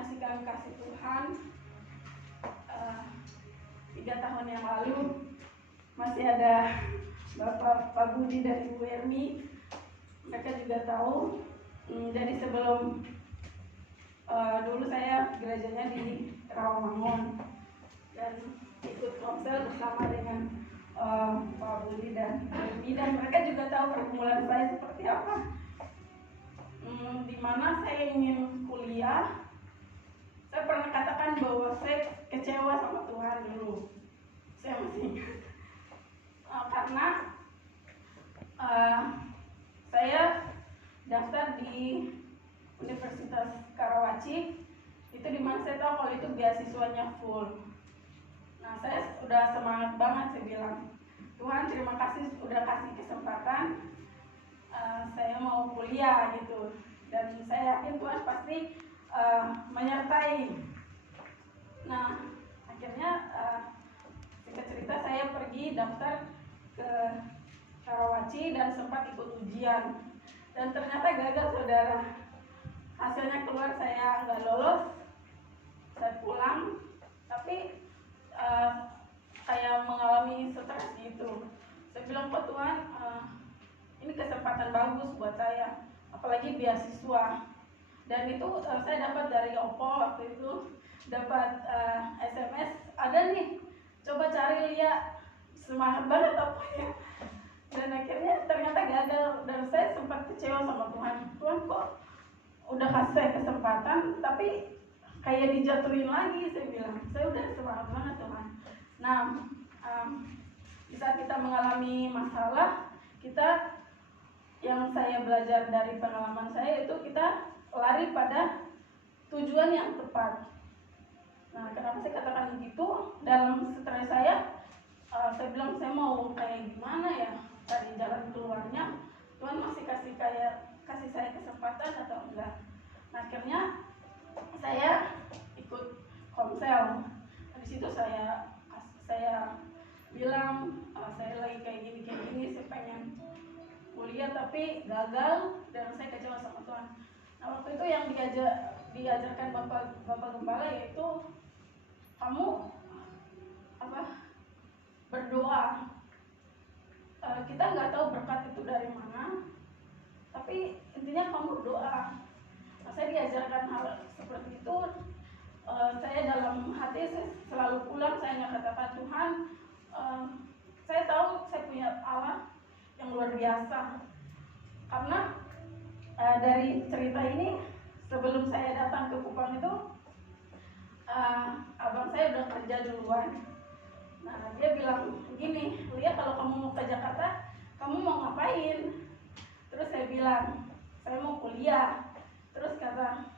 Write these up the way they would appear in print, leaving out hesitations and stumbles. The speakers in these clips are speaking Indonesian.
menyaksikan kasih Tuhan 3 tahun yang lalu. Masih ada Bapak Pak Budi dan Ibu Ermi, mereka juga tahu. Jadi sebelum dulu saya gerejanya di Rawamangun dan ikut komsel bersama dengan Pak Budi dan Ermi, dan mereka juga tahu pergumulan saya seperti apa. Di mana saya ingin kuliah, saya pernah katakan bahwa saya kecewa sama Tuhan dulu. Saya masih ingat. Karena saya daftar di Universitas Karawaci, itu dimana saya tahu kalau itu beasiswanya full. Nah, saya udah semangat banget, saya bilang, Tuhan terima kasih udah kasih kesempatan, saya mau kuliah gitu, dan saya yakin Tuhan pasti menyertai. Nah, akhirnya singkat cerita saya pergi daftar ke Karawaci dan sempat ikut ujian, dan ternyata gagal, saudara. Hasilnya keluar, saya nggak lolos, saya pulang, tapi kayak mengalami stres gitu. Saya bilang, Pak Tuhan, ini kesempatan bagus buat saya, apalagi beasiswa. Dan itu saya dapat dari Oppo waktu itu, dapat SMS, ada nih, coba cari lihat. Semangat banget Opponya. Dan akhirnya ternyata gagal, dan saya sempat kecewa sama Tuhan. Tuhan kok udah kasih saya kesempatan, tapi kayak dijatuhin lagi. Saya bilang, saya udah semangat banget Tuhan. Nah, di saat kita mengalami masalah, kita, yang saya belajar dari pengalaman saya itu, kita lari pada tujuan yang tepat. Nah, kenapa saya katakan begitu? Dalam stres saya bilang, saya mau kayak gimana ya dari jalan keluarnya. Tuhan masih kasih saya kesempatan atau enggak? Nah, akhirnya saya ikut komsel. Di situ saya bilang, saya lagi kayak gini, saya pengen kuliah tapi gagal, dan saya kecewa sama Tuhan. Nah, waktu itu yang diajarkan Bapak Gembala yaitu, kamu berdoa. Kita nggak tahu berkat itu dari mana, tapi intinya kamu berdoa. Nah, saya diajarkan hal seperti itu. Saya dalam hati saya selalu pulang, saya katakan, Tuhan, saya tahu saya punya Allah yang luar biasa. Karena dari cerita ini, sebelum saya datang ke Kupang itu, abang saya udah kerja duluan. Nah, dia bilang gini, Lia, kalau kamu mau ke Jakarta, kamu mau ngapain? Terus saya bilang, saya mau kuliah. Terus kata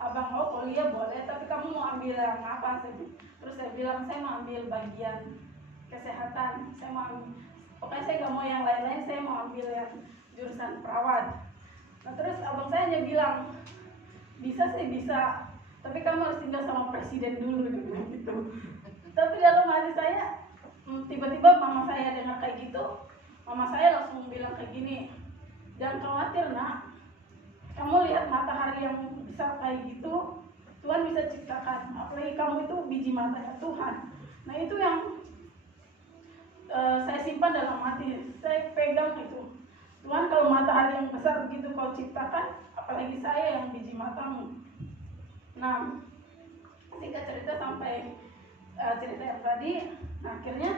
abang, oh kuliah boleh, tapi kamu mau ambil yang apa? Terus saya bilang, saya mau ambil bagian kesehatan. Pokoknya saya gak mau yang lain-lain, saya mau ambil yang jurusan perawat. Nah, terus abang saya hanya bilang, bisa sih bisa, tapi kamu harus tinggal sama presiden dulu, gitu. Tapi dalam hati saya, tiba-tiba mama saya dengar kayak gitu, mama saya langsung bilang kayak gini, jangan khawatir nak, kamu lihat matahari yang besar kayak gitu, Tuhan bisa ciptakan, apalagi kamu itu biji matanya Tuhan. Nah, itu yang saya simpan dalam hati, saya pegang itu. Tuhan, kalau matahari yang besar begitu kau ciptakan, apalagi saya yang biji matamu. Nah, singkat cerita sampai cerita yang tadi, akhirnya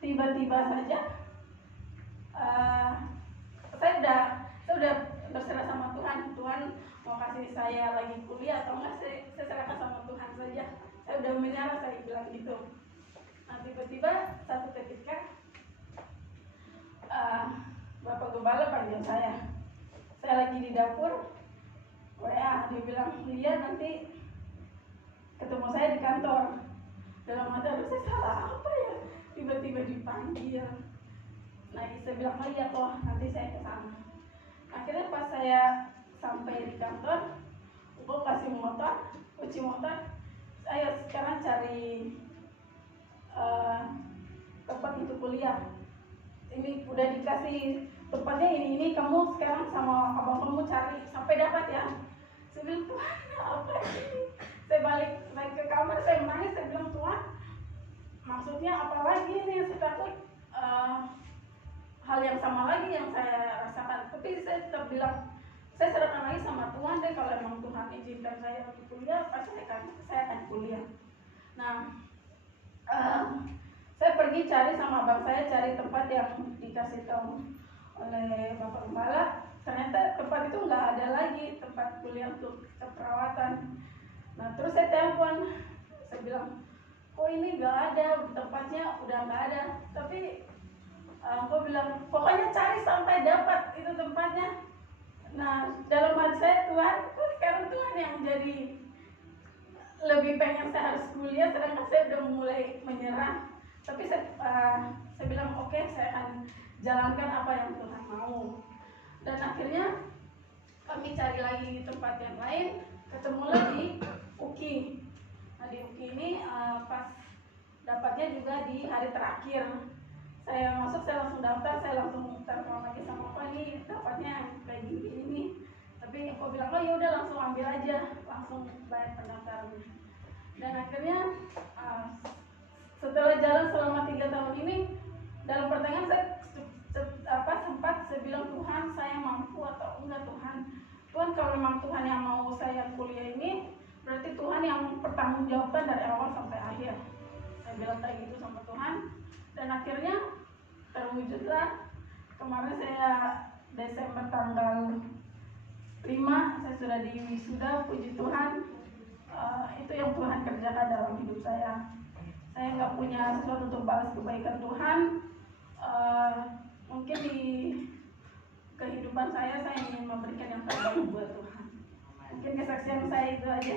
tiba-tiba saja saya udah berserah sama Tuhan. Tuhan mau kasih saya lagi kuliah atau enggak, saya serahkan sama Tuhan saja. Saya udah menyerah, saya bilang gitu. Nah, tiba-tiba satu ketika Bapak Gembala panggil saya lagi di dapur, WA, dia bilang, Lia nanti ketemu saya di kantor. Dalam hati, aduh, saya salah apa ya, tiba-tiba dipanggil. Nah, saya bilang, oh iya kok, nanti saya ke sana. Akhirnya pas saya sampai di kantor, aku kasih kunci motor, ayo sekarang cari tempat untuk kuliah. Ini udah dikasih tempatnya, ini kamu sekarang sama abang kamu cari sampai dapat ya. Saya bilang, Tuhan apa ini? Saya balik ke kamar, saya menangis, saya bilang, Tuhan maksudnya apa lagi nih? Saya takut hal yang sama lagi yang saya rasakan. Tapi saya tetap bilang, saya serahkan lagi sama Tuhan deh, kalau emang Tuhan izinkan saya untuk kuliah, pasti saya akan kuliah. Nah, saya pergi cari sama abang saya, cari tempat yang dikasih tahu oleh Bapak Gembala. Ternyata tempat itu nggak ada lagi, tempat kuliah untuk keperawatan. Nah, terus saya telepon, saya bilang, kok ini nggak ada, tempatnya udah nggak ada. Tapi aku bilang, pokoknya cari sampai dapat itu tempatnya. Nah, dalam hati saya, Tuhan, kok sekarang Tuhan yang jadi lebih pengen saya harus kuliah, sedangkan saya udah mulai menyerah. Tapi saya bilang, oke, saya akan jalankan apa yang Tuhan mau. Dan akhirnya kami cari lagi di tempat yang lain, ketemulah di UKI. Nah, di UKI ini pas dapatnya juga di hari terakhir. Saya masuk, saya langsung daftar, saya langsung telepon lagi sama apa nih, dapatnya kayak gini nih. Tapi aku bilang, oh ya udah langsung ambil aja, langsung bayar pendaftarannya. Dan akhirnya setelah jalan selama 3 tahun ini, dalam pertengahan saya sempat saya bilang, Tuhan saya mampu atau enggak Tuhan. Tuhan kalau memang Tuhan yang mau saya kuliah ini, berarti Tuhan yang bertanggungjawabkan dari awal sampai akhir. Saya bilang kayak gitu sama Tuhan. Dan akhirnya terwujudlah. Kemarin saya Desember tanggal 5 saya sudah di wisuda, puji Tuhan. Itu yang Tuhan kerjakan dalam hidup saya. Saya nggak punya sesuatu untuk balas kebaikan Tuhan. Mungkin di kehidupan saya ingin memberikan yang terbaik buat Tuhan. Mungkin kesaksian saya itu aja.